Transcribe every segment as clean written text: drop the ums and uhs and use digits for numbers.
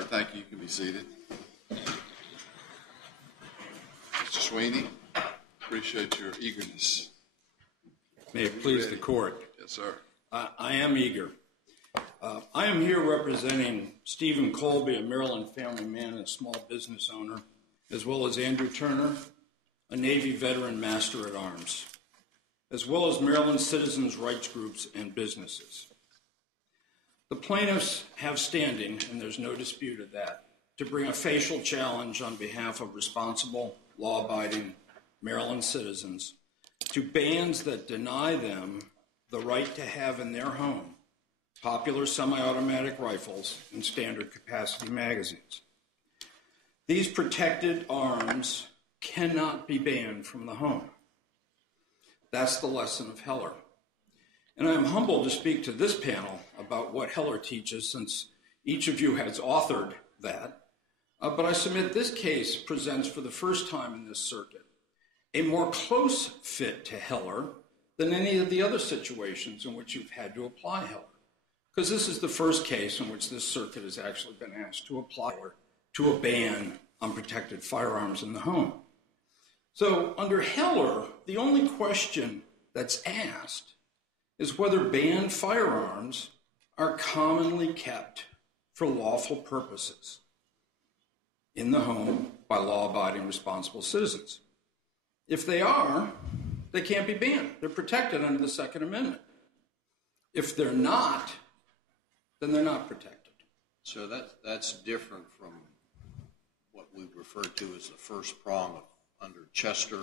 right, thank you. You can be seated. Mr. Sweeney, appreciate your eagerness. May it please the court. Yes, sir. I am eager. I am here representing Stephen Kolbe, a Maryland family man and a small business owner, as well as Andrew Turner, a Navy veteran master-at-arms, as well as Maryland citizens' rights groups and businesses. The plaintiffs have standing, and there's no dispute of that, to bring a facial challenge on behalf of responsible, law-abiding Maryland citizens to bans that deny them the right to have in their home popular semi-automatic rifles and standard capacity magazines. These protected arms cannot be banned from the home. That's the lesson of Heller. And I am humbled to speak to this panel about what Heller teaches, since each of you has authored that. But I submit this case presents for the first time in this circuit a more close fit to Heller than any of the other situations in which you've had to apply Heller. Because this is the first case in which this circuit has actually been asked to apply Heller to a ban on protected firearms in the home. So under Heller, the only question that's asked is whether banned firearms are commonly kept for lawful purposes in the home by law-abiding responsible citizens. If they are, they can't be banned. They're protected under the Second Amendment. If they're not, then they're not protected. So that's different from what we refer to as the first prong under Chester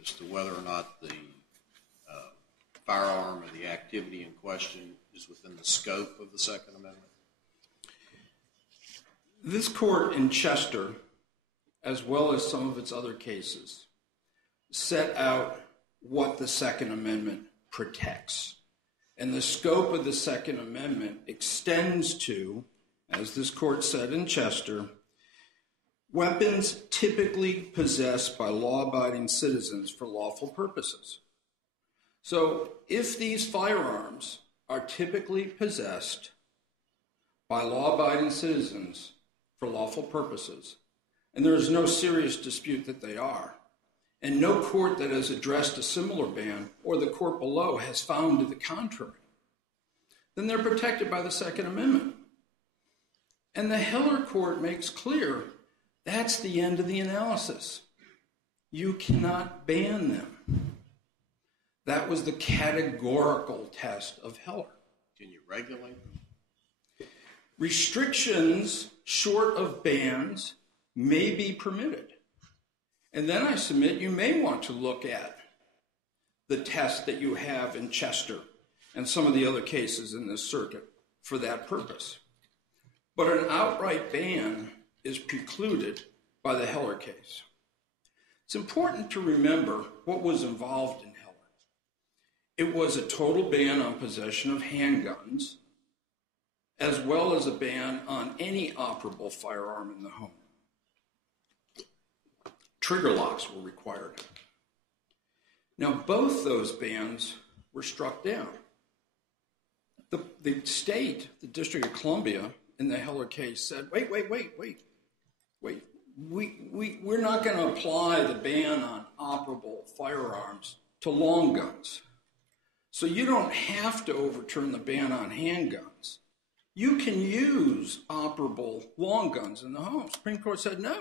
as to whether or not the firearm or the activity in question is within the scope of the Second Amendment? This court in Chester, as well as some of its other cases, set out what the Second Amendment protects. And the scope of the Second Amendment extends to, as this court said in Chester, weapons typically possessed by law-abiding citizens for lawful purposes. So if these firearms are typically possessed by law-abiding citizens for lawful purposes, and there is no serious dispute that they are, and no court that has addressed a similar ban or the court below has found to the contrary, then they're protected by the Second Amendment. And the Heller court makes clear that's the end of the analysis. You cannot ban them. That was the categorical test of Heller. Can you regulate them? Restrictions short of bans may be permitted. And then I submit you may want to look at the test that you have in Chester and some of the other cases in this circuit for that purpose. But an outright ban is precluded by the Heller case. It's important to remember what was involved in Heller. It was a total ban on possession of handguns, as well as a ban on any operable firearm in the home. Trigger locks were required. Now, both those bans were struck down. The state, the District of Columbia, in the Heller case said, wait. We're not going to apply the ban on operable firearms to long guns. So you don't have to overturn the ban on handguns. You can use operable long guns in the home. Supreme Court said, no.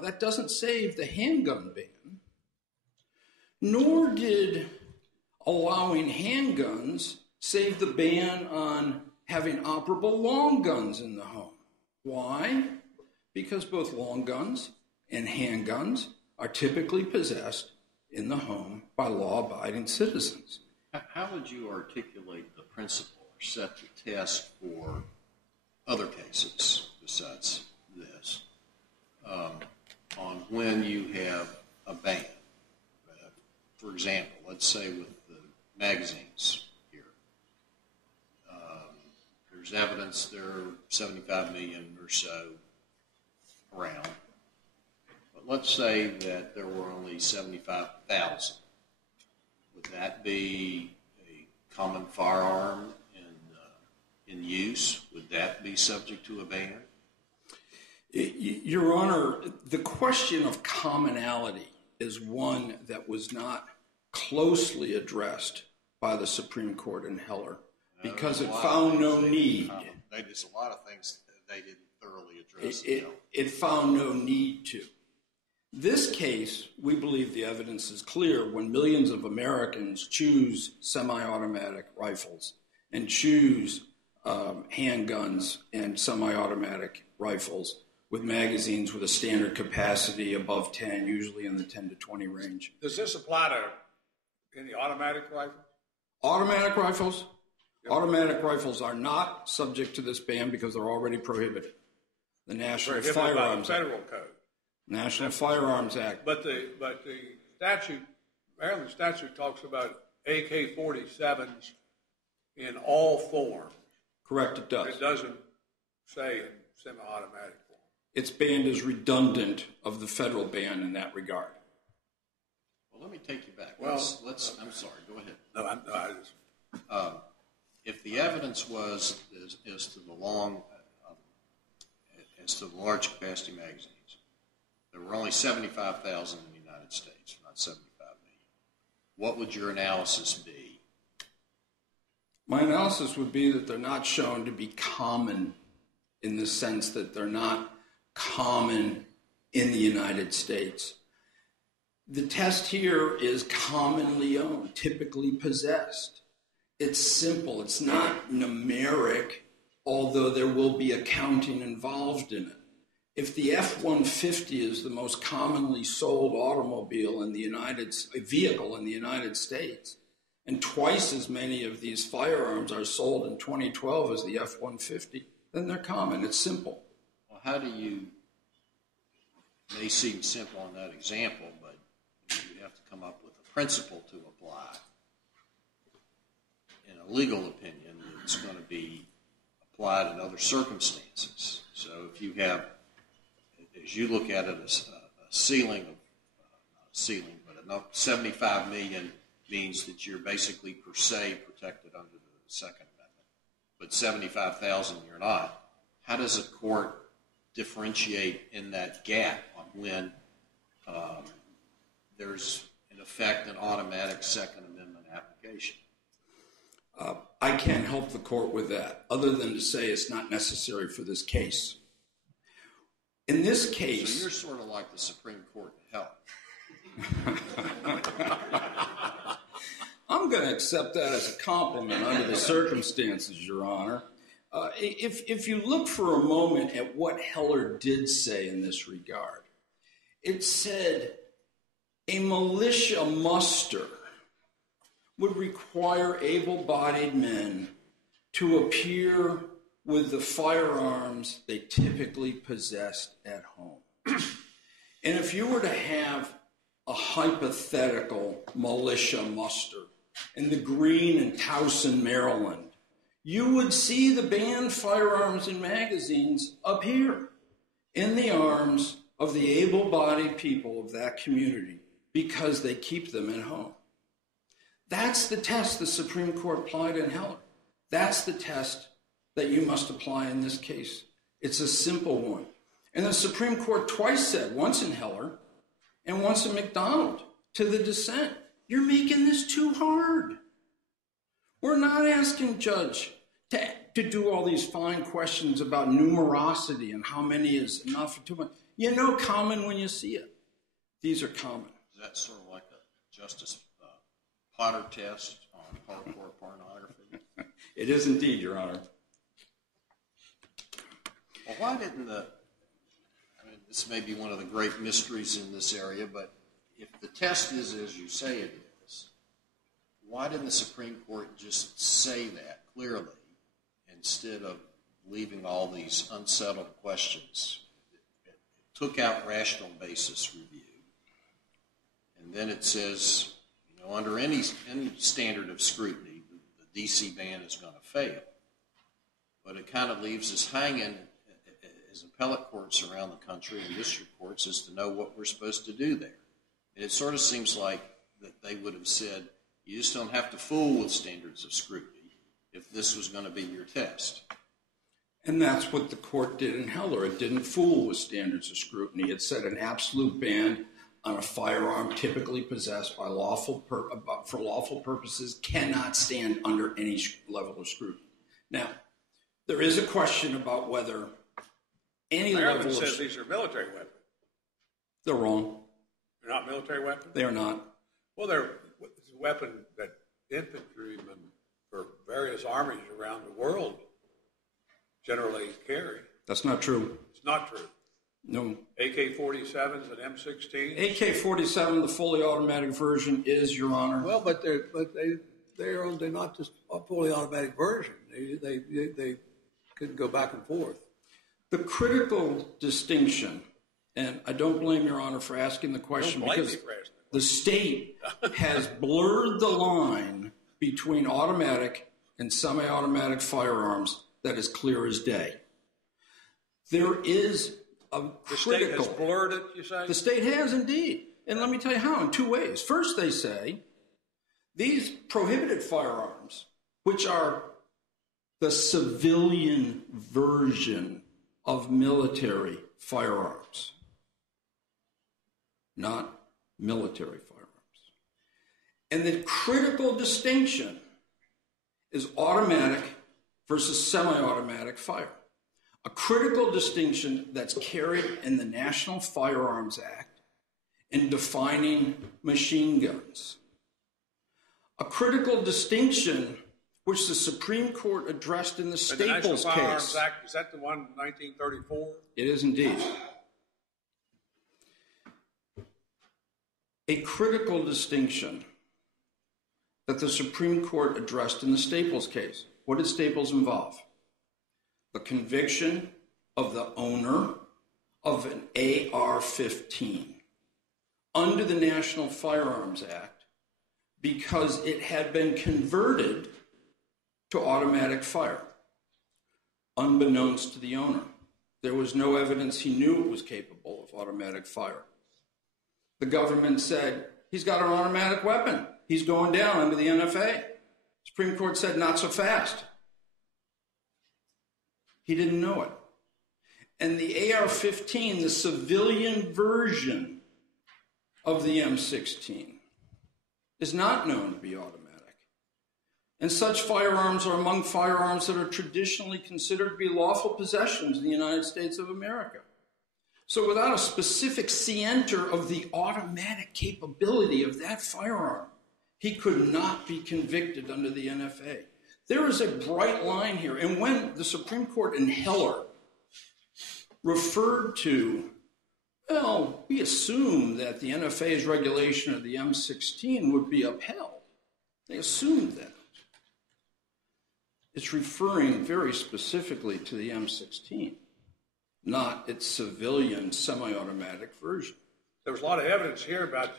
That doesn't save the handgun ban. Nor did allowing handguns save the ban on having operable long guns in the home. Why? Because both long guns and handguns are typically possessed in the home by law-abiding citizens. How would you articulate the principle or set the test for other cases besides this on when you have a ban? For example, let's say with the magazines here. There's evidence there are 75 million or so around. But let's say that there were only 75,000. Would that be a common firearm in use? Would that be subject to a ban? Your Honor, the question of commonality is one that was not closely addressed by the Supreme Court in Heller because it found no need. There's a lot of things that they didn't thoroughly address. It found no need to. This case, we believe the evidence is clear when millions of Americans choose semi-automatic rifles and choose handguns and semi-automatic rifles with magazines with a standard capacity above 10, usually in the 10 to 20 range. Does this apply to any automatic rifles? Automatic rifles? Yep. Automatic rifles are not subject to this ban because they're already prohibited. The National Firearms by the Federal Code. National Firearms Act. But the statute, Maryland statute talks about AK-47s in all forms. Correct, it does. It doesn't say in semi-automatic form. It's banned as redundant of the federal ban in that regard. Well, let me take you back. Well, I'm sorry. Go ahead. No, I just... If the evidence was as to the large capacity magazines, there were only 75,000 in the United States, not 75 million. What would your analysis be? My analysis would be that they're not shown to be common in the sense that they're not common in the United States. The test here is commonly owned, typically possessed. It's simple. It's not numeric, although there will be accounting involved in it. If the F-150 is the most commonly sold automobile in the vehicle in the United States, and twice as many of these firearms are sold in 2012 as the F-150, then they're common. It's simple. Well, it may seem simple in that example, but you have to come up with a principle to apply. In a legal opinion, it's going to be applied in other circumstances. So if you have, as you look at it, a ceiling of, not a ceiling, but enough 75 million means that you're basically per se protected under the Second Amendment. But 75,000 you're not. How does a court differentiate in that gap on when there's, in effect, an automatic Second Amendment application? I can't help the court with that, other than to say it's not necessary for this case. In this case... So you're sort of like the Supreme Court in hell. I'm going to accept that as a compliment under the circumstances, Your Honor. If you look for a moment at what Heller did say in this regard, it said a militia muster would require able-bodied men to appear with the firearms they typically possessed at home. And if you were to have a hypothetical militia muster in the Green and Towson, Maryland, you would see the banned firearms and magazines appear in the arms of the able-bodied people of that community because they keep them at home. That's the test the Supreme Court applied in Heller. That's the test that you must apply in this case. It's a simple one. And the Supreme Court twice said, once in Heller and once in McDonald, to the dissent, you're making this too hard. We're not asking Judge to do all these fine questions about numerosity and how many is enough or too much. You know common when you see it. These are common. Is that sort of like a Justice Potter test on hardcore pornography? It is indeed, Your Honor. Well, why didn't this may be one of the great mysteries in this area, but if the test is as you say it is, why didn't the Supreme Court just say that clearly instead of leaving all these unsettled questions? It took out rational basis review, and then it says, under any standard of scrutiny, the D.C. ban is going to fail. But it kind of leaves us hanging as appellate courts around the country and district courts as to know what we're supposed to do there. And it sort of seems like that they would have said, you just don't have to fool with standards of scrutiny if this was going to be your test. And that's what the court did in Heller. It didn't fool with standards of scrutiny. It set an absolute ban on a firearm typically possessed by for lawful purposes cannot stand under any level of scrutiny. Now, there is a question about whether any Maryland level of... says these are military weapons. They're wrong. They're not military weapons? They are not. Well, they're it's a weapon that infantrymen for various armies around the world generally carry. That's not true. It's not true. No. AK-47s and M16s? AK-47, the fully automatic version, is, Your Honor. Well, but they're not just a fully automatic version. They could go back and forth. The critical distinction, and I don't blame Your Honor for asking the question because the state has blurred the line between automatic and semi-automatic firearms that is clear as day. There is a critical... The state has blurred it, you say? The state has indeed. And let me tell you how, in two ways. First, they say these prohibited firearms, which are the civilian version of military firearms, not military firearms. And the critical distinction is automatic versus semi-automatic fire. A critical distinction that's carried in the National Firearms Act in defining machine guns. A critical distinction which the Supreme Court addressed in the Staples the National Firearms case. Act, is that the one, 1934? It is indeed. A critical distinction that the Supreme Court addressed in the Staples case. What did Staples involve? The conviction of the owner of an AR-15 under the National Firearms Act because it had been converted to automatic fire, unbeknownst to the owner. There was no evidence he knew it was capable of automatic fire. The government said, he's got an automatic weapon. He's going down under the NFA. Supreme Court said, not so fast. He didn't know it. And the AR-15, the civilian version of the M16, is not known to be automatic. And such firearms are among firearms that are traditionally considered to be lawful possessions in the United States of America. So without a specific scienter of the automatic capability of that firearm, he could not be convicted under the NFA. There is a bright line here. And when the Supreme Court in Heller referred to, well, we assume that the NFA's regulation of the M16 would be upheld. They assumed that. It's referring very specifically to the M16, not its civilian semi-automatic version. There was a lot of evidence here about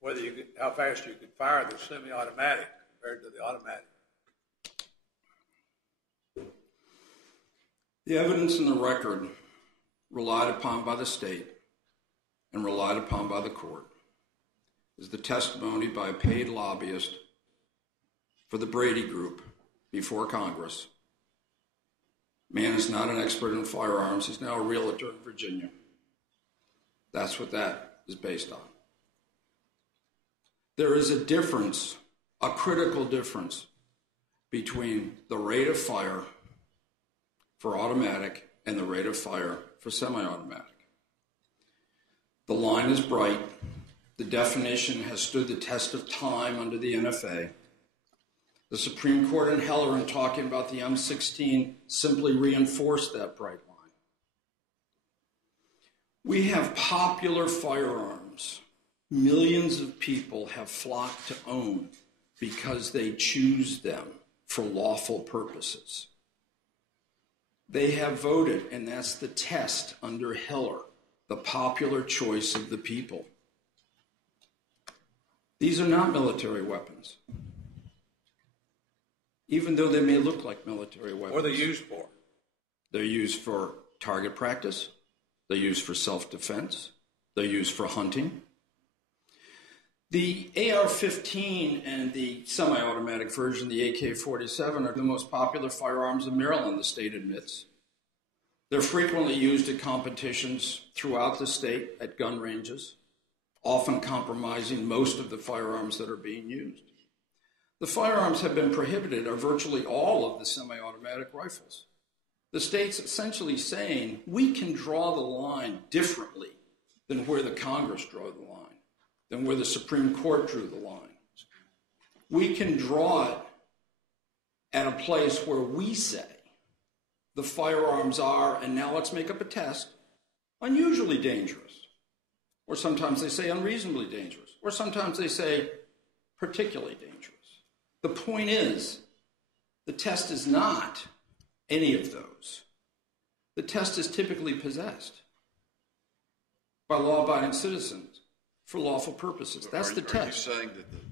whether how fast you could fire the semi-automatic compared to the automatic. The evidence in the record relied upon by the state and relied upon by the court is the testimony by a paid lobbyist for the Brady Group before Congress. Man is not an expert in firearms. He's now a realtor in Virginia. That's what that is based on. There is a difference, a critical difference, between the rate of fire for automatic and the rate of fire for semi-automatic. The line is bright. The definition has stood the test of time under the NFA. The Supreme Court in Heller, in talking about the M16, simply reinforced that bright line. We have popular firearms. Millions of people have flocked to own because they choose them for lawful purposes. They have voted, and that's the test under Heller, the popular choice of the people. These are not military weapons, even though they may look like military weapons. What are they used for? They're used for target practice. They're used for self-defense. They're used for hunting. The AR-15 and the semi-automatic version, the AK-47, are the most popular firearms in Maryland, the state admits. They're frequently used at competitions throughout the state at gun ranges, often compromising most of the firearms that are being used. The firearms have been prohibited, or virtually all of the semi-automatic rifles. The state's essentially saying we can draw the line differently than where the Congress drew the line, than where the Supreme Court drew the line. We can draw it at a place where we say the firearms are, and now let's make up a test, unusually dangerous. Or sometimes they say unreasonably dangerous. Or sometimes they say particularly dangerous. The point is, the test is not any of those. The test is typically possessed by law-abiding citizens for lawful purposes. That's the test. Are you saying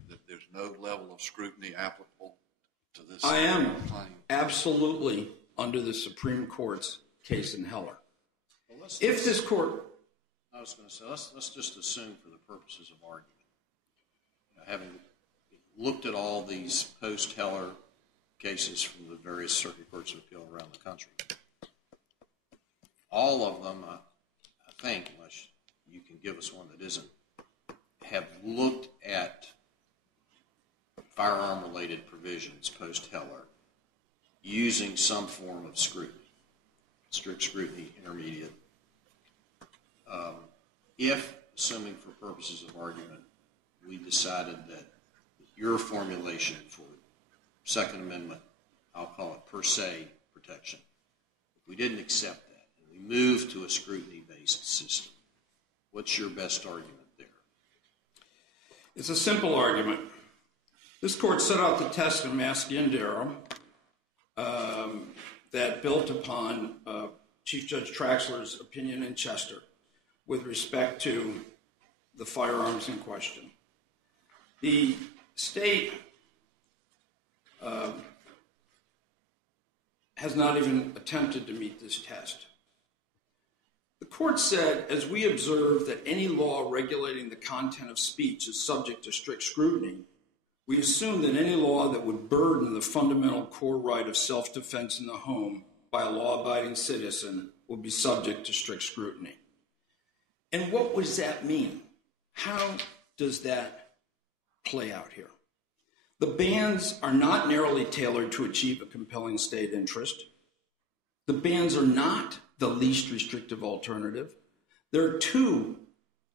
that there's no level of scrutiny applicable to this? I am claim? absolutely under the Supreme Court's case in Heller. Well, If this court... I was going to say, let's just assume for the purposes of argument, having looked at all these post-Heller cases from the various circuit courts of appeal around the country, all of them, I think, unless you can give us one that isn't, have looked at firearm-related provisions post-Heller using some form of scrutiny, strict scrutiny, intermediate. If, assuming for purposes of argument, we decided that your formulation for Second Amendment, I'll call it per se protection, if we didn't accept that and we moved to a scrutiny-based system, what's your best argument there? It's a simple argument. This court set out the test in Masciandero that built upon Chief Judge Traxler's opinion in Chester with respect to the firearms in question. The state has not even attempted to meet this test. The court said, as we observe that any law regulating the content of speech is subject to strict scrutiny, we assume that any law that would burden the fundamental core right of self-defense in the home by a law-abiding citizen will be subject to strict scrutiny. And what does that mean? How does that play out here? The bans are not narrowly tailored to achieve a compelling state interest. The bans are not the least restrictive alternative. There are two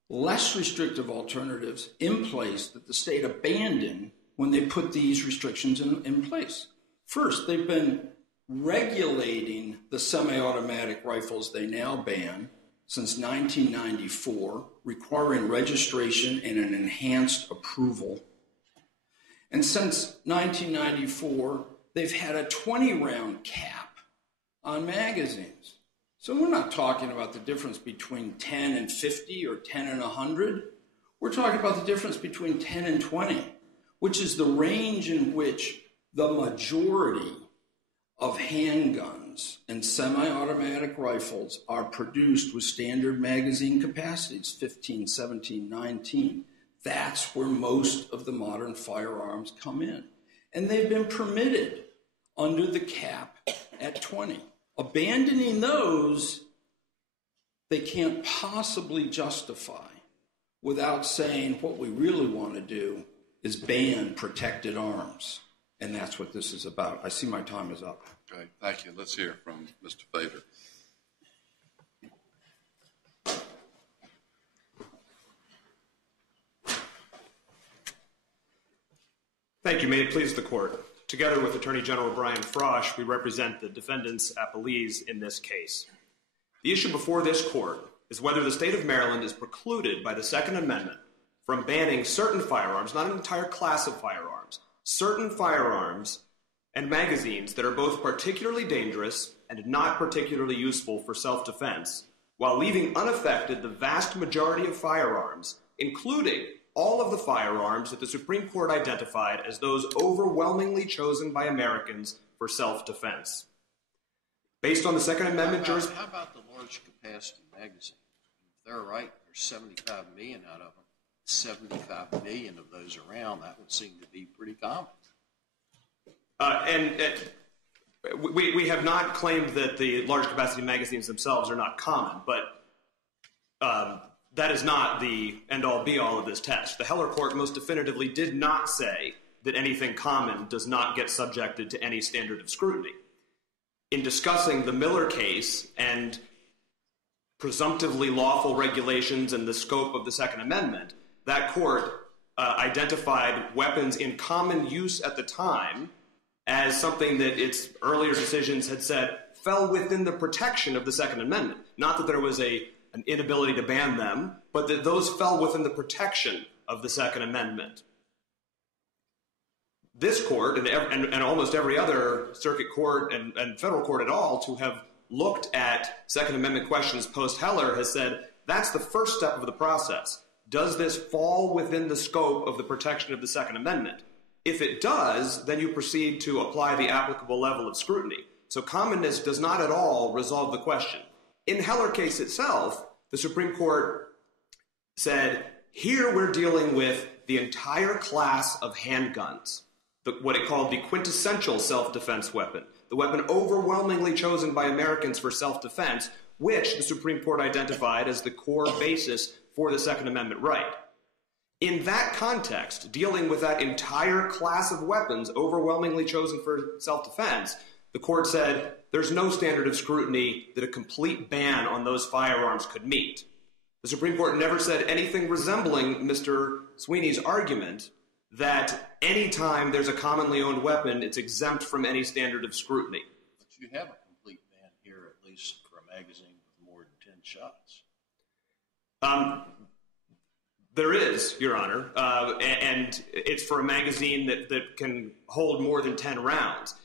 less restrictive alternatives in place that the state abandoned when they put these restrictions in place. First, they've been regulating the semi-automatic rifles they now ban since 1994, requiring registration and an enhanced approval. And since 1994, they've had a 20-round cap on magazines. So we're not talking about the difference between 10 and 50 or 10 and 100. We're talking about the difference between 10 and 20, which is the range in which the majority of handguns and semi-automatic rifles are produced with standard magazine capacities, 15, 17, 19. That's where most of the modern firearms come in. And they've been permitted under the cap at 20. Abandoning those, they can't possibly justify without saying what we really want to do is ban protected arms. And that's what this is about. I see my time is up. Okay, thank you. Let's hear from Mr. Fader. Thank you. May it please the court. Together with Attorney General Brian Frosch, we represent the defendants appellees in this case. The issue before this court is whether the state of Maryland is precluded by the Second Amendment from banning certain firearms, not an entire class of firearms, certain firearms and magazines that are both particularly dangerous and not particularly useful for self-defense, while leaving unaffected the vast majority of firearms, including all of the firearms that the Supreme Court identified as those overwhelmingly chosen by Americans for self-defense. Based on the Second Amendment jurisprudence... How about the large capacity magazine? If they're right, there's 75 million out of them. 75 million of those around, that would seem to be pretty common. We have not claimed that the large capacity magazines themselves are not common, but that is not the end-all be-all of this test. The Heller Court most definitively did not say that anything common does not get subjected to any standard of scrutiny. In discussing the Miller case and presumptively lawful regulations and the scope of the Second Amendment, that court identified weapons in common use at the time as something that its earlier decisions had said fell within the protection of the Second Amendment. Not that there was an inability to ban them, but that those fell within the protection of the Second Amendment. This court, and almost every other circuit court and federal court at all to have looked at Second Amendment questions post-Heller, has said that's the first step of the process. Does this fall within the scope of the protection of the Second Amendment? If it does, then you proceed to apply the applicable level of scrutiny. So commonness does not at all resolve the question. In Heller case itself, the Supreme Court said, here we're dealing with the entire class of handguns, what it called the quintessential self-defense weapon, the weapon overwhelmingly chosen by Americans for self-defense, which the Supreme Court identified as the core basis for the Second Amendment right. In that context, dealing with that entire class of weapons overwhelmingly chosen for self-defense, the court said there's no standard of scrutiny that a complete ban on those firearms could meet. The Supreme Court never said anything resembling Mr. Sweeney's argument that any time there's a commonly owned weapon, it's exempt from any standard of scrutiny. But you have a complete ban here, at least for a magazine with more than 10 shots. There is, Your Honor, and it's for a magazine that can hold more than 10 rounds.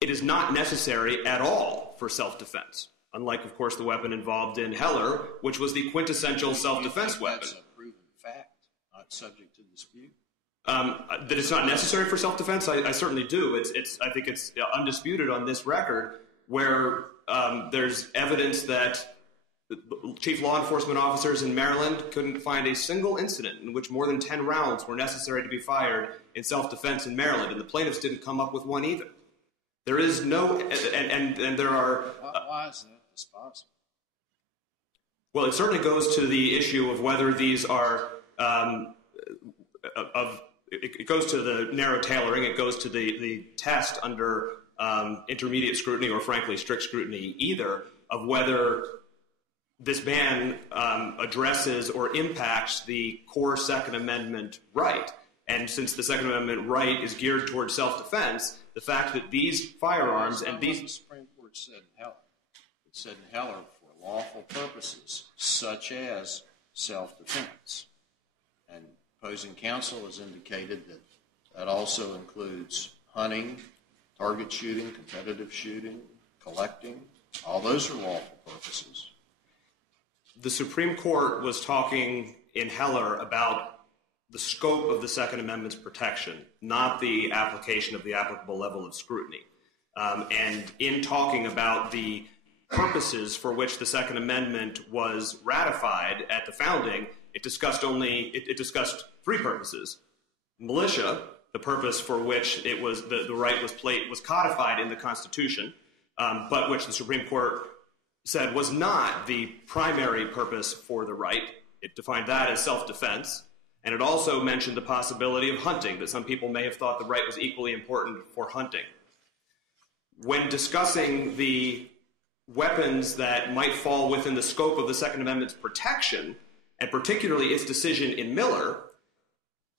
It is not necessary at all for self-defense, unlike, of course, the weapon involved in Heller, which was the quintessential self-defense weapon. That's a proven fact, not subject to dispute. That it's not necessary for self-defense, I certainly do. I think it's undisputed on this record where there's evidence that chief law enforcement officers in Maryland couldn't find a single incident in which more than 10 rounds were necessary to be fired in self-defense in Maryland, and the plaintiffs didn't come up with one either. There is no, and there are... Why is that dispositive? Well, it certainly goes to the issue of whether these are, it goes to the narrow tailoring, it goes to the test under intermediate scrutiny or, frankly, strict scrutiny either, of whether this ban addresses or impacts the core Second Amendment right. And since the Second Amendment right is geared towards self-defense, the fact that these firearms and these... The Supreme Court said in Heller. It said in Heller for lawful purposes, such as self-defense. And opposing counsel has indicated that that also includes hunting, target shooting, competitive shooting, collecting. All those are lawful purposes. The Supreme Court was talking in Heller about the scope of the Second Amendment's protection, not the application of the applicable level of scrutiny. And in talking about the purposes for which the Second Amendment was ratified at the founding, it discussed three purposes. Militia, the purpose for which it was the right was codified in the Constitution, but which the Supreme Court said was not the primary purpose for the right. It defined that as self-defense, and it also mentioned the possibility of hunting, that some people may have thought the right was equally important for hunting. When discussing the weapons that might fall within the scope of the Second Amendment's protection, and particularly its decision in Miller,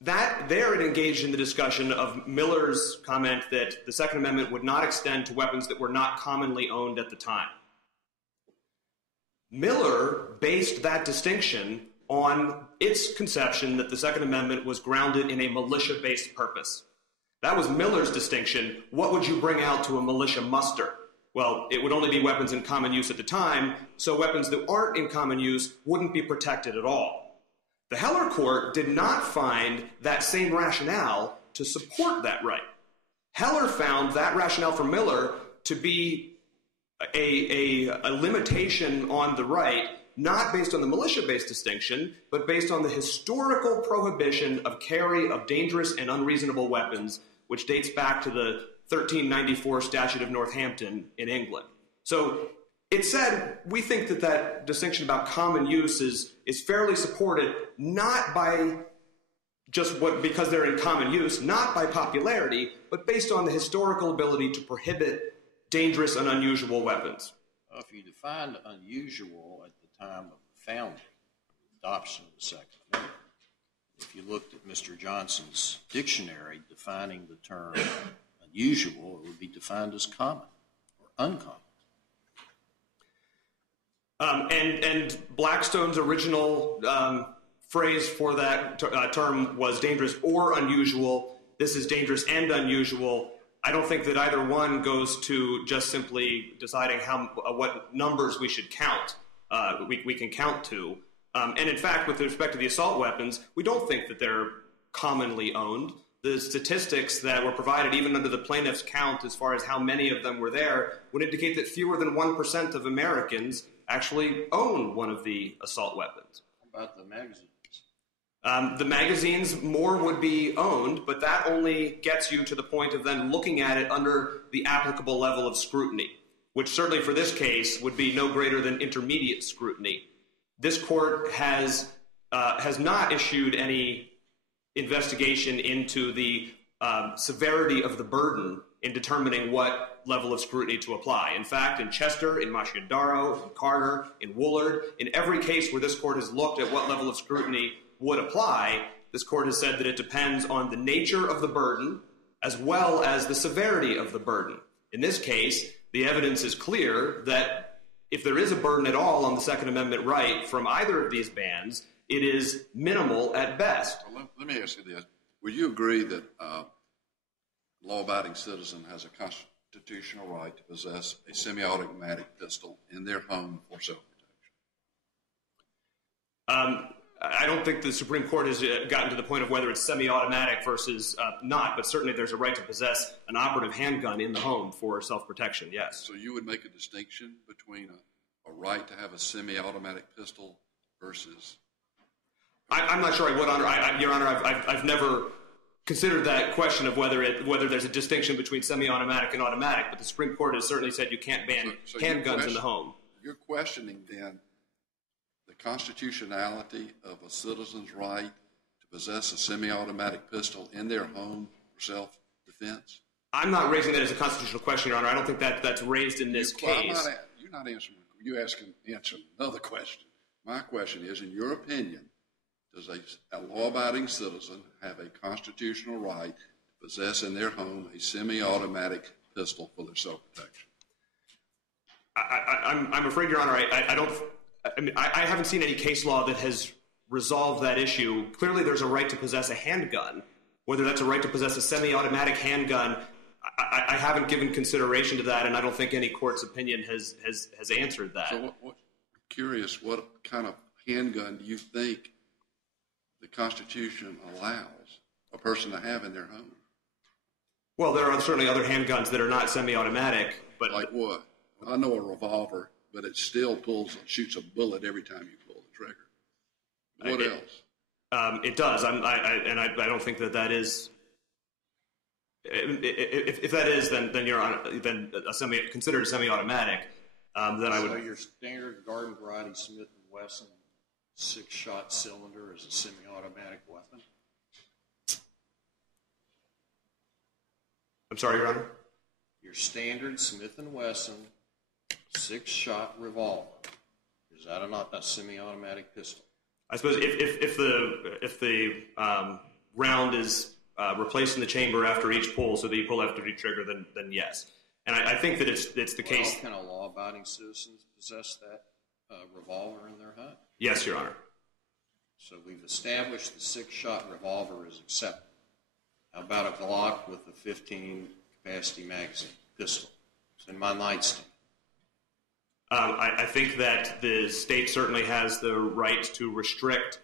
that there it engaged in the discussion of Miller's comment that the Second Amendment would not extend to weapons that were not commonly owned at the time. Miller based that distinction on its conception that the Second Amendment was grounded in a militia-based purpose. That was Miller's distinction. What would you bring out to a militia muster? Well, it would only be weapons in common use at the time, so weapons that aren't in common use wouldn't be protected at all. The Heller Court did not find that same rationale to support that right. Heller found that rationale for Miller to be a limitation on the right not based on the militia-based distinction, but based on the historical prohibition of carry of dangerous and unreasonable weapons, which dates back to the 1394 Statute of Northampton in England. So it said, we think that that distinction about common use is fairly supported, not by just because they're in common use, not by popularity, but based on the historical ability to prohibit dangerous and unusual weapons. If you defined unusual at the time of the founding, adoption of the Second Amendment, if you looked at Mr. Johnson's dictionary defining the term unusual, it would be defined as common or uncommon. And Blackstone's original phrase for that term was dangerous or unusual. This is dangerous and unusual. I don't think that either one goes to just simply deciding what numbers we should count. We can count to. And in fact, with respect to the assault weapons, we don't think that they're commonly owned. The statistics that were provided, even under the plaintiff's count, as far as how many of them were there, would indicate that fewer than 1% of Americans actually own one of the assault weapons. How about the magazines? The magazines, more would be owned, but that only gets you to the point of then looking at it under the applicable level of scrutiny, which certainly for this case would be no greater than intermediate scrutiny. This court has not issued any investigation into the severity of the burden in determining what level of scrutiny to apply. In fact, in Chester, in Masciandaro, in Carter, in Woolard, in every case where this court has looked at what level of scrutiny would apply, this court has said that it depends on the nature of the burden as well as the severity of the burden. In this case, the evidence is clear that if there is a burden at all on the Second Amendment right from either of these bans, it is minimal at best. Well, let me ask you this. Would you agree that a law-abiding citizen has a constitutional right to possess a semi-automatic pistol in their home for self-protection? I don't think the Supreme Court has gotten to the point of whether it's semi-automatic versus not, but certainly there's a right to possess an operative handgun in the home for self-protection, yes. So you would make a distinction between a right to have a semi-automatic pistol versus... I'm not sure I would, Your Honor. I've never considered that question of whether there's a distinction between semi-automatic and automatic, but the Supreme Court has certainly said you can't ban handguns in the home. You're questioning, then, the constitutionality of a citizen's right to possess a semi-automatic pistol in their home for self-defense? I'm not raising that as a constitutional question, Your Honor. I don't think that's raised in this case. You're not answering. You're answering another question. My question is, in your opinion, does a law-abiding citizen have a constitutional right to possess in their home a semi-automatic pistol for their self-protection? I'm afraid, Your Honor, I haven't seen any case law that has resolved that issue. Clearly, there's a right to possess a handgun. Whether that's a right to possess a semi-automatic handgun, I haven't given consideration to that, and I don't think any court's opinion has answered that. So, curious, what kind of handgun do you think the Constitution allows a person to have in their home? Well, there are certainly other handguns that are not semi-automatic, but like what? I know a revolver, but it still shoots a bullet every time you pull the trigger. What else? It does. I don't think that is. If that is, then Your Honor, considered a semi-automatic. Then I would. So your standard garden variety Smith & Wesson 6-shot cylinder is a semi-automatic weapon? I'm sorry, Your Honor? Your standard Smith & Wesson 6-shot revolver, is that not a semi-automatic pistol? I suppose if the round is replaced in the chamber after each pull, so that you pull after each trigger, then yes. And I think that it's the case. Can a law-abiding citizen possess that revolver in their home? Yes, Your Honor. So we've established the 6-shot revolver is acceptable. How about a Glock with a 15-capacity magazine pistol? It's in my nightstand. I think that the state certainly has the right to restrict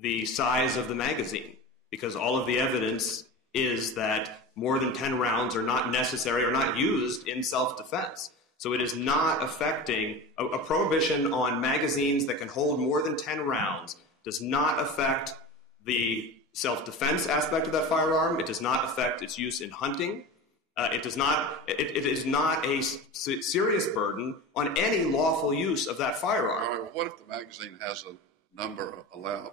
the size of the magazine, because all of the evidence is that more than 10 rounds are not necessary or not used in self-defense. So it is not affecting a prohibition on magazines that can hold more than 10 rounds does not affect the self-defense aspect of that firearm. It does not affect its use in hunting. It is not a serious burden on any lawful use of that firearm. All right, well, what if the magazine has a number,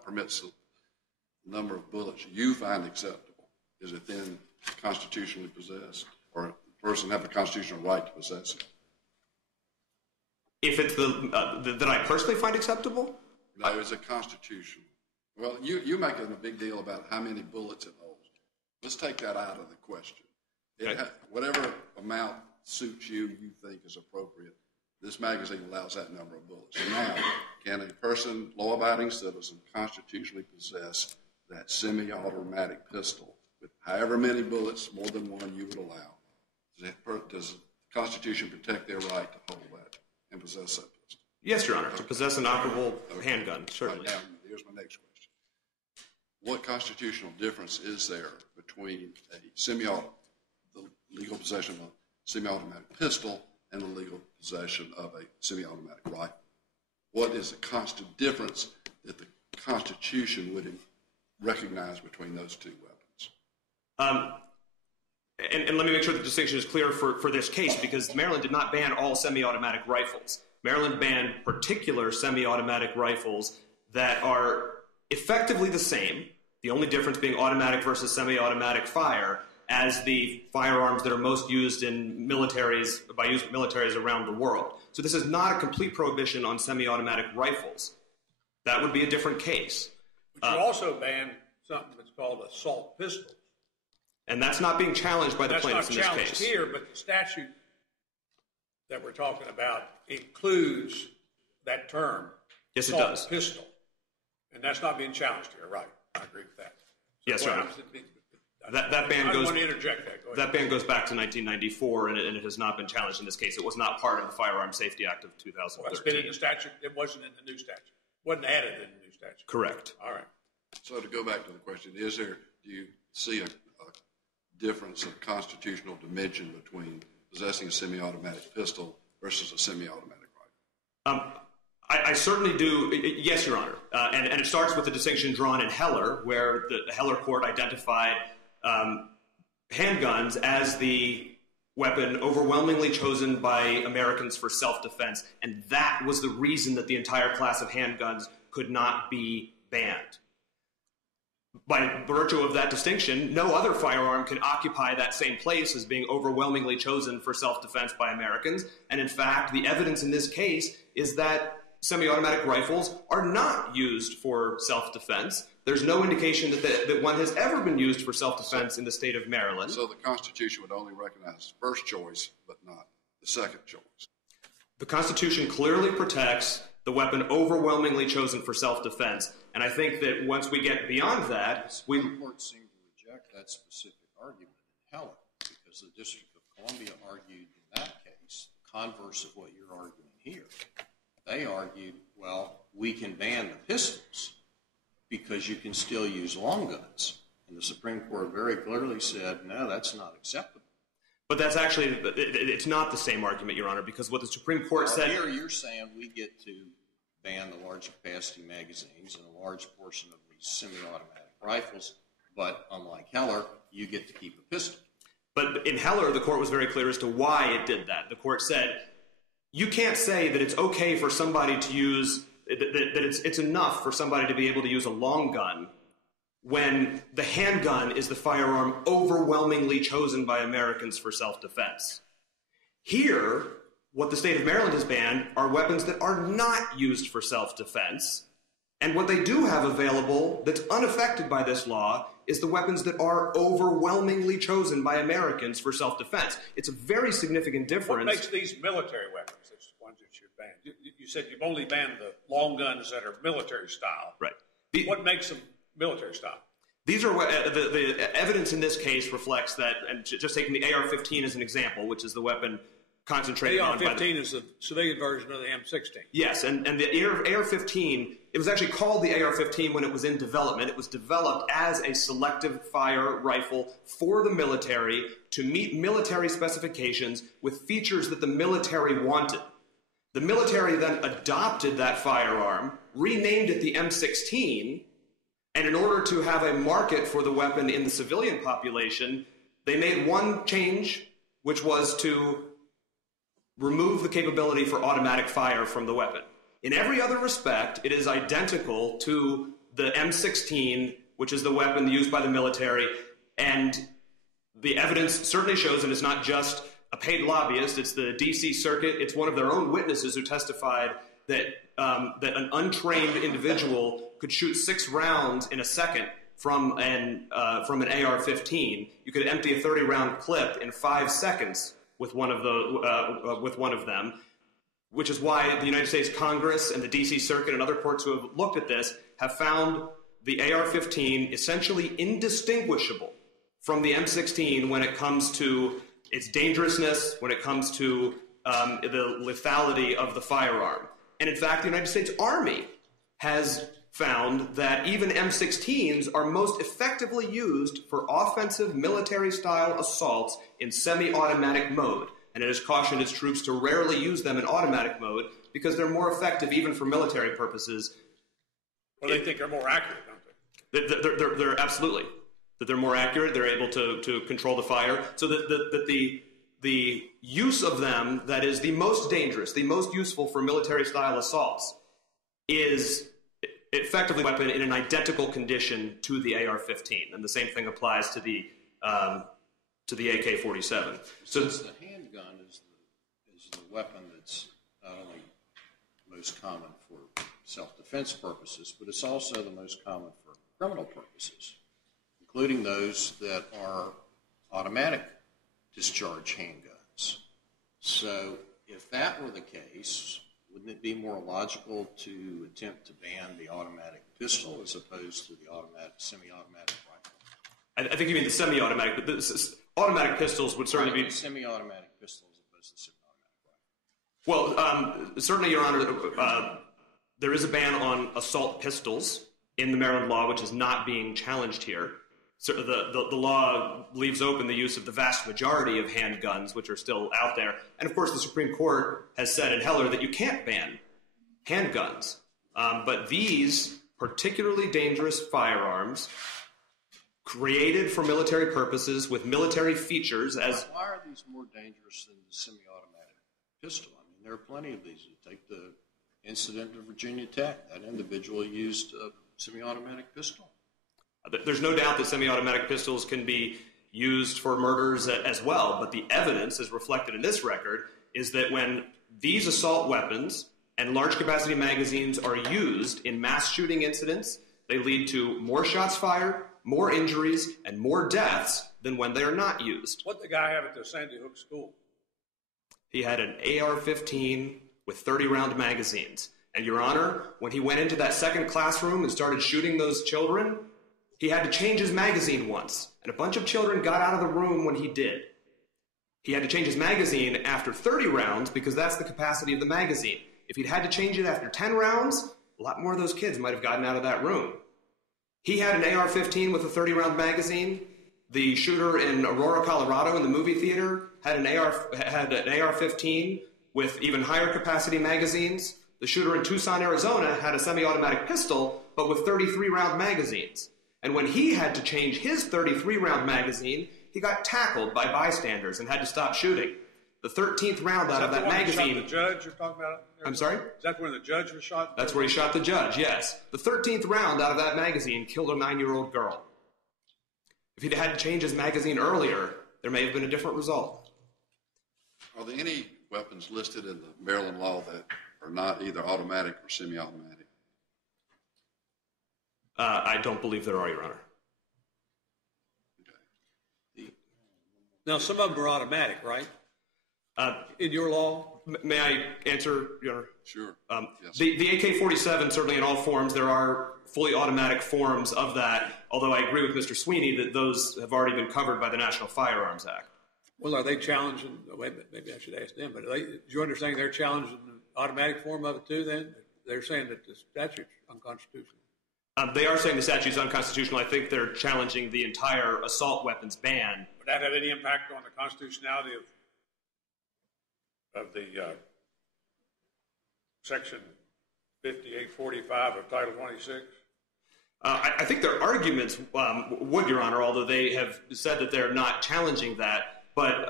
permits a number of bullets you find acceptable? Is it then constitutionally possessed, or the person have a constitutional right to possess it? If it's that I personally find acceptable? No, it's a constitutional. Well, you're making a big deal about how many bullets it holds. Let's take that out of the question. Okay. Whatever amount suits you think is appropriate, this magazine allows that number of bullets. So now, can a person, law-abiding citizen, constitutionally possess that semi-automatic pistol with however many bullets, more than one, you would allow? Does the Constitution protect their right to hold that and possess that pistol? Yes, Your Honor, to possess an operable handgun, certainly. Right, now, here's my next question. What constitutional difference is there between the legal possession of a semi-automatic pistol and the legal possession of a semi-automatic rifle? What is the constant difference that the Constitution would recognize between those two weapons? And let me make sure the distinction is clear for this case, because Maryland did not ban all semi-automatic rifles. Maryland banned particular semi-automatic rifles that are effectively the same, the only difference being automatic versus semi-automatic fire, as the firearms that are most used in militaries, by militaries around the world. So this is not a complete prohibition on semi-automatic rifles. That would be a different case. But you also banned something that's called assault pistols. And that's not being challenged by the plaintiffs in this case. That's not challenged here, but the statute that we're talking about includes that term. Yes, it does. Pistol. And that's not being challenged here, right? I agree with that. Yes, Your Honor. That ban I goes. want to interject that. Go ahead. That ban goes back to 1994, and it has not been challenged in this case. It was not part of the Firearm Safety Act of 2013. Well, it's been in the statute. It wasn't in the new statute. It wasn't added in the new statute. Correct. All right. So to go back to the question, do you see a difference of constitutional dimension between possessing a semi-automatic pistol versus a semi-automatic rifle? I certainly do. Yes, Your Honor. And it starts with the distinction drawn in Heller, where the Heller court identified handguns as the weapon overwhelmingly chosen by Americans for self-defense, and that was the reason that the entire class of handguns could not be banned. By virtue of that distinction, no other firearm can occupy that same place as being overwhelmingly chosen for self-defense by Americans, and in fact, the evidence in this case is that semi-automatic rifles are not used for self-defense. There's no indication that one has ever been used for self-defense in the state of Maryland. So the Constitution would only recognize first choice, but not the second choice. The Constitution clearly protects the weapon overwhelmingly chosen for self-defense, and I think that once we get beyond that, the Supreme Court seemed to reject that specific argument in Heller, because the District of Columbia argued in that case the converse of what you're arguing here. They argued, well, we can ban the pistols because you can still use long guns. And the Supreme Court very clearly said, no, that's not acceptable. But that's actually, it's not the same argument, Your Honor, because what the Supreme Court said... Here you're saying we get to ban the large capacity magazines and a large portion of these semi-automatic rifles, but unlike Heller, you get to keep a pistol. But in Heller, the court was very clear as to why it did that. The court said, you can't say that it's okay for somebody to use, that it's enough for somebody to be able to use a long gun when the handgun is the firearm overwhelmingly chosen by Americans for self-defense. Here, what the state of Maryland has banned are weapons that are not used for self-defense, and what they do have available that's unaffected by this law is the weapons that are overwhelmingly chosen by Americans for self-defense. It's a very significant difference. What makes these military weapons, that's the ones that you've banned? You said you've only banned the long guns that are military style. Right. What makes them military style? These are the evidence in this case reflects that, and just taking the AR-15 as an example, which is the weapon concentrated on. AR-15 is the civilian version of the M16. Yes, and the AR-15, it was actually called the AR-15 when it was in development. It was developed as a selective fire rifle for the military to meet military specifications with features that the military wanted. The military then adopted that firearm, renamed it the M16, and in order to have a market for the weapon in the civilian population, they made one change, which was to remove the capability for automatic fire from the weapon. In every other respect, it is identical to the M16, which is the weapon used by the military, and the evidence certainly shows, and it's not just a paid lobbyist, it's the D.C. Circuit, it's one of their own witnesses who testified that an untrained individual could shoot 6 rounds in a second from an AR-15. You could empty a 30-round clip in 5 seconds with one of them, which is why the United States Congress and the D.C. Circuit and other courts who have looked at this have found the AR-15 essentially indistinguishable from the M16 when it comes to its dangerousness, when it comes to the lethality of the firearm. And in fact, the United States Army has found that even M16s are most effectively used for offensive military-style assaults in semi-automatic mode. And it has cautioned its troops to rarely use them in automatic mode because they're more effective even for military purposes. Well, they think they're more accurate, don't they? They're absolutely. That they're more accurate, they're able to control the fire. So that the use of them that is the most dangerous, the most useful for military-style assaults is effectively a weapon in an identical condition to the AR-15. And the same thing applies to the AK-47. So since the handgun is the weapon that's not only most common for self-defense purposes, but it's also the most common for criminal purposes, including those that are automatic discharge handguns. So if that were the case, wouldn't it be more logical to attempt to ban the automatic pistol as opposed to the semi-automatic rifle? I think you mean the semi-automatic, but automatic pistols would certainly be... Semi-automatic pistol as opposed to semi-automatic rifle. Well, certainly, Your Honor, there is a ban on assault pistols in the Maryland law, which is not being challenged here. So the law leaves open the use of the vast majority of handguns, which are still out there. And, of course, the Supreme Court has said in Heller that you can't ban handguns. But these particularly dangerous firearms created for military purposes with military features as... Why are these more dangerous than the semi-automatic pistol? I mean, there are plenty of these. You take the incident of Virginia Tech. That individual used a semi-automatic pistol. There's no doubt that semi-automatic pistols can be used for murders as well, but the evidence, as reflected in this record, is that when these assault weapons and large-capacity magazines are used in mass shooting incidents, they lead to more shots fired, more injuries, and more deaths than when they are not used. What did the guy have at the Sandy Hook school? He had an AR-15 with 30-round magazines. And, Your Honor, when he went into that second classroom and started shooting those children, he had to change his magazine once, and a bunch of children got out of the room when he did. He had to change his magazine after 30 rounds because that's the capacity of the magazine. If he'd had to change it after 10 rounds, a lot more of those kids might have gotten out of that room. He had an AR-15 with a 30-round magazine. The shooter in Aurora, Colorado in the movie theater had an AR-15 with even higher capacity magazines. The shooter in Tucson, Arizona had a semi-automatic pistol, but with 33-round magazines. And when he had to change his 33-round magazine, he got tackled by bystanders and had to stop shooting. The 13th round out of that magazine... Is that the judge you're talking about? I'm sorry? Is that when the judge was shot? That's where he shot the judge, yes. The 13th round out of that magazine killed a 9-year-old girl. If he'd had to change his magazine earlier, there may have been a different result. Are there any weapons listed in the Maryland law that are not either automatic or semi-automatic? I don't believe there are, Your Honor. Okay. Now, some of them are automatic, right? In your law? May I answer, Your Honor? Sure. Yes. The AK-47, certainly in all forms, there are fully automatic forms of that, although I agree with Mr. Sweeney that those have already been covered by the National Firearms Act. Well, are they challenging, maybe I should ask them, but do you understand they're challenging the automatic form of it too then? They're saying that the statute's unconstitutional. They are saying the statute's unconstitutional. I think they're challenging the entire assault weapons ban. Would that have any impact on the constitutionality of the Section 5845 of Title 26? I think their arguments would, Your Honor, although they have said that they're not challenging that. But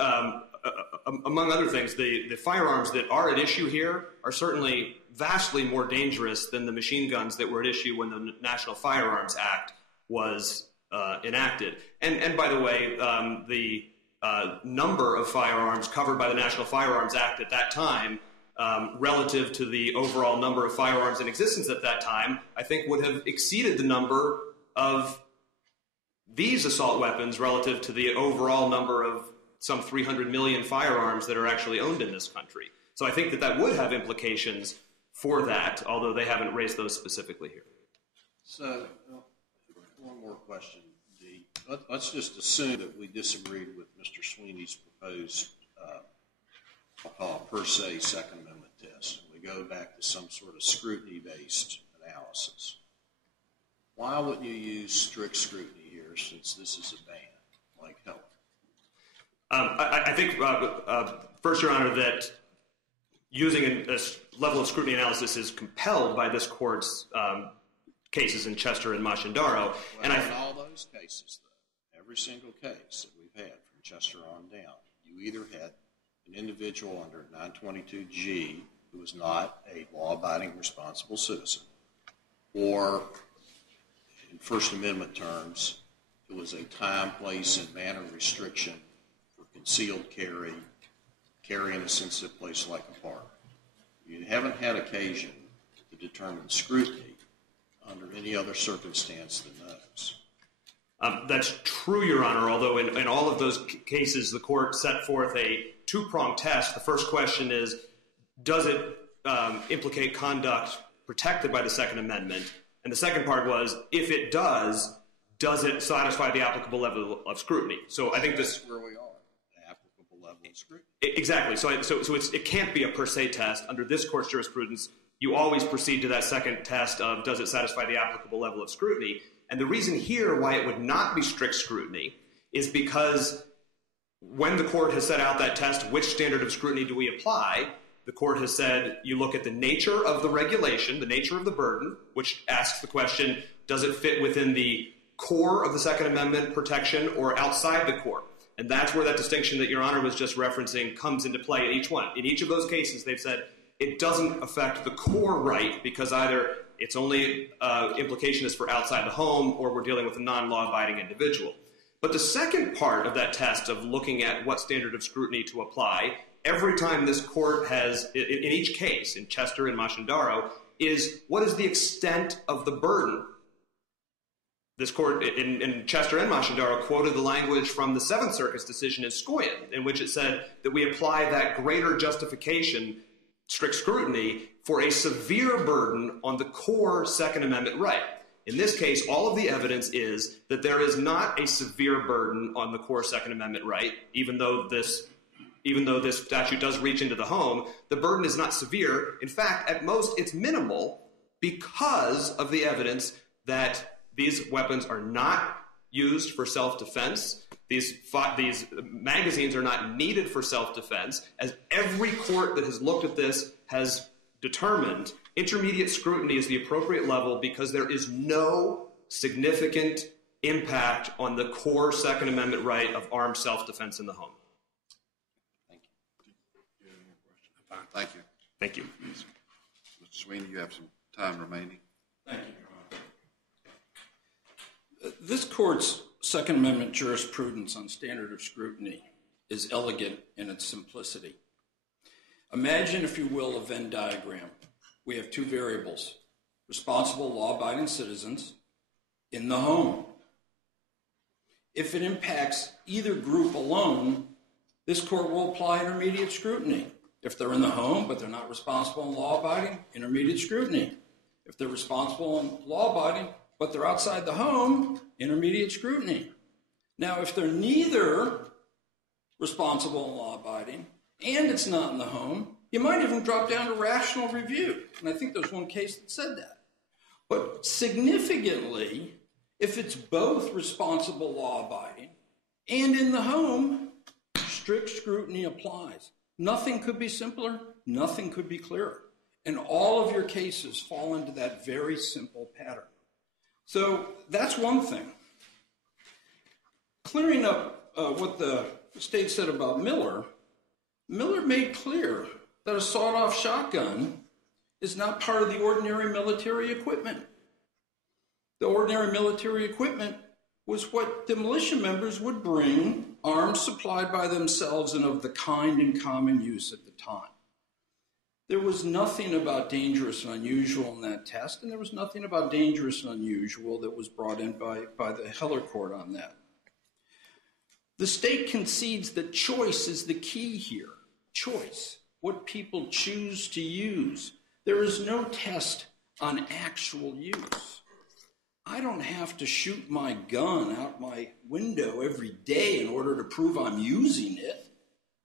among other things, the firearms that are at issue here are certainly vastly more dangerous than the machine guns that were at issue when the National Firearms Act was enacted. And by the way, the number of firearms covered by the National Firearms Act at that time, relative to the overall number of firearms in existence at that time, I think would have exceeded the number of these assault weapons relative to the overall number of some 300 million firearms that are actually owned in this country. So I think that that would have implications for that, although they haven't raised those specifically here. So, one more question. Let's just assume that we disagreed with Mr. Sweeney's proposed, I'll call it per se, Second Amendment test, and we go back to some sort of scrutiny-based analysis. Why wouldn't you use strict scrutiny here, since this is a ban, like Heller? I think, first, Your Honor, that using a level of scrutiny analysis is compelled by this court's cases in Chester and Machandaro. Well, in all those cases, though, every single case that we've had from Chester on down, you either had an individual under 922G who was not a law-abiding responsible citizen, or in First Amendment terms, it was a time, place, and manner restriction for concealed carry in a sensitive place like a park. You haven't had occasion to determine scrutiny under any other circumstance than those. That's true, Your Honor, although in all of those cases, the court set forth a two-pronged test. The first question is, does it implicate conduct protected by the Second Amendment? And the second part was, if it does it satisfy the applicable level of scrutiny? So I think this is where we are, the applicable level of scrutiny. Exactly. So it can't be a per se test. Under this court's jurisprudence, you always proceed to that second test of, does it satisfy the applicable level of scrutiny? And the reason here why it would not be strict scrutiny is because when the court has set out that test, which standard of scrutiny do we apply, the court has said you look at the nature of the regulation, the nature of the burden, which asks the question, does it fit within the core of the Second Amendment protection or outside the core? And that's where that distinction that Your Honor was just referencing comes into play in each one. In each of those cases, they've said it doesn't affect the core right because either its only implication is for outside the home or we're dealing with a non-law-abiding individual. But the second part of that test of looking at what standard of scrutiny to apply, every time this court has, in each case, in Chester and Machandaro, is what is the extent of the burden? This court in Chester and Machandaro quoted the language from the Seventh Circuit's decision in Scoyen, in which it said that we apply that greater justification, strict scrutiny, for a severe burden on the core Second Amendment right. In this case, all of the evidence is that there is not a severe burden on the core Second Amendment right, even though this statute does reach into the home. The burden is not severe. In fact, at most, it's minimal because of the evidence that these weapons are not used for self-defense. These magazines are not needed for self-defense. As every court that has looked at this has determined, intermediate scrutiny is the appropriate level because there is no significant impact on the core Second Amendment right of armed self-defense in the home. Thank you. Thank you. Thank you. Mr. Sweeney, you have some time remaining. Thank you, Your Honor. This court's Second Amendment jurisprudence on standard of scrutiny is elegant in its simplicity. Imagine, if you will, a Venn diagram. We have two variables: responsible, law-abiding citizens in the home. If it impacts either group alone, this court will apply intermediate scrutiny. If they're in the home but they're not responsible and law-abiding, intermediate scrutiny. If they're responsible and law-abiding but they're outside the home, intermediate scrutiny. Now, if they're neither responsible and law-abiding, and it's not in the home, you might even drop down to rational review. And I think there's one case that said that. But significantly, if it's both responsible, law-abiding, and in the home, strict scrutiny applies. Nothing could be simpler, nothing could be clearer. And all of your cases fall into that very simple pattern. So that's one thing. Clearing up what the state said about Miller, Miller made clear that a sawed-off shotgun is not part of the ordinary military equipment. The ordinary military equipment was what the militia members would bring, arms supplied by themselves and of the kind in common use at the time. There was nothing about dangerous and unusual in that test, and there was nothing about dangerous and unusual that was brought in by the Heller court on that. The state concedes that choice is the key here. Choice, what people choose to use. There is no test on actual use. I don't have to shoot my gun out my window every day in order to prove I'm using it.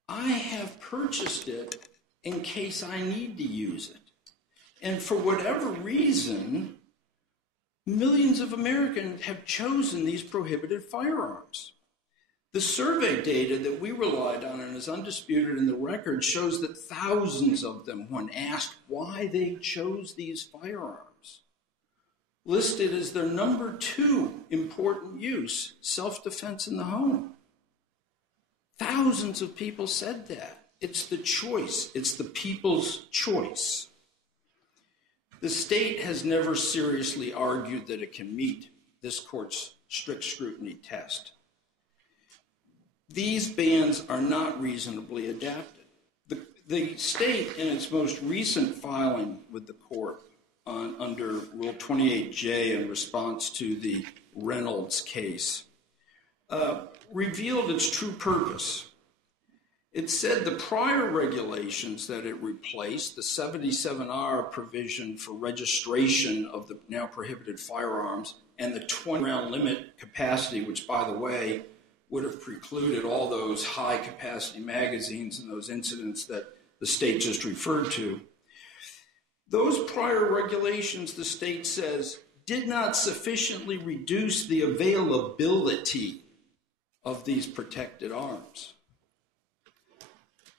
I have purchased it in case I need to use it. And for whatever reason, millions of Americans have chosen these prohibited firearms. The survey data that we relied on and is undisputed in the record shows that thousands of them, when asked why they chose these firearms, listed as their number 2 important use, self-defense in the home. Thousands of people said that. It's the choice. It's the people's choice. The state has never seriously argued that it can meet this court's strict scrutiny test. These bans are not reasonably adapted. The state, in its most recent filing with the court under Rule 28J in response to the Reynolds case, revealed its true purpose. It said the prior regulations that it replaced, the 77R provision for registration of the now prohibited firearms and the 20-round limit capacity, which, by the way, would have precluded all those high-capacity magazines and those incidents that the state just referred to. Those prior regulations, the state says, did not sufficiently reduce the availability of these protected arms.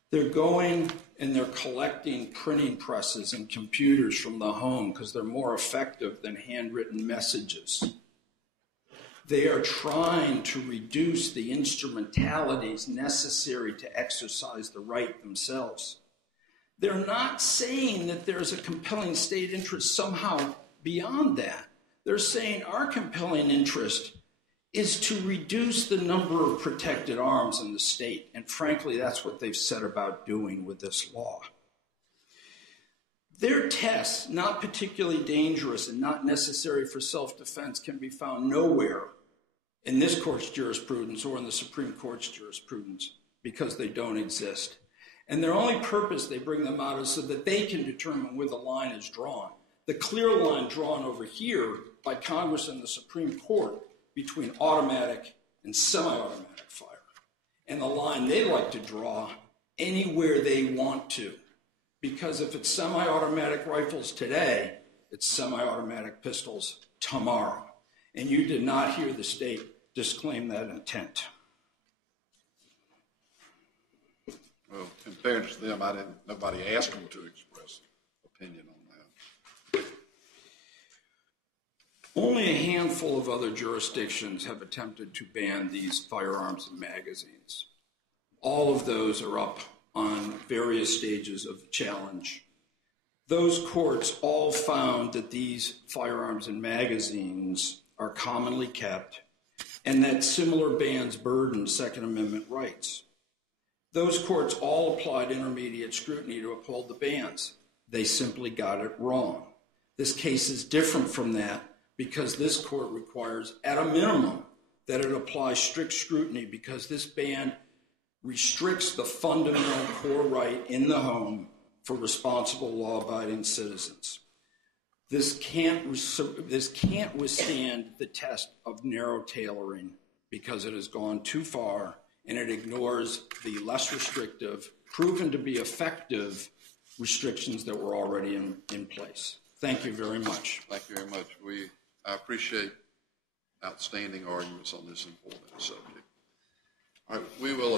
They're going and they're collecting printing presses and computers from the home because they're more effective than handwritten messages. They are trying to reduce the instrumentalities necessary to exercise the right themselves. They're not saying that there's a compelling state interest somehow beyond that. They're saying our compelling interest is to reduce the number of protected arms in the state. And frankly, that's what they've set about doing with this law. Their tests, not particularly dangerous and not necessary for self-defense, can be found nowhere in this court's jurisprudence or in the Supreme Court's jurisprudence because they don't exist. And their only purpose they bring them out is so that they can determine where the line is drawn. The clear line drawn over here by Congress and the Supreme Court between automatic and semi-automatic fire. And the line they like to draw anywhere they want to. Because if it's semi-automatic rifles today, it's semi-automatic pistols tomorrow. And you did not hear the state disclaim that intent. Well, in fairness to them, nobody asked them to express opinion on that. Only a handful of other jurisdictions have attempted to ban these firearms and magazines. All of those are up on various stages of the challenge. Those courts all found that these firearms and magazines are commonly kept and that similar bans burden Second Amendment rights. Those courts all applied intermediate scrutiny to uphold the bans. They simply got it wrong. This case is different from that because this court requires, at a minimum, that it apply strict scrutiny because this ban restricts the fundamental core right in the home for responsible law-abiding citizens. This can't withstand the test of narrow tailoring because it has gone too far and it ignores the less restrictive, proven to be effective restrictions that were already in place. Thank you very much. Thank you very much. I appreciate outstanding arguments on this important subject. All right, we will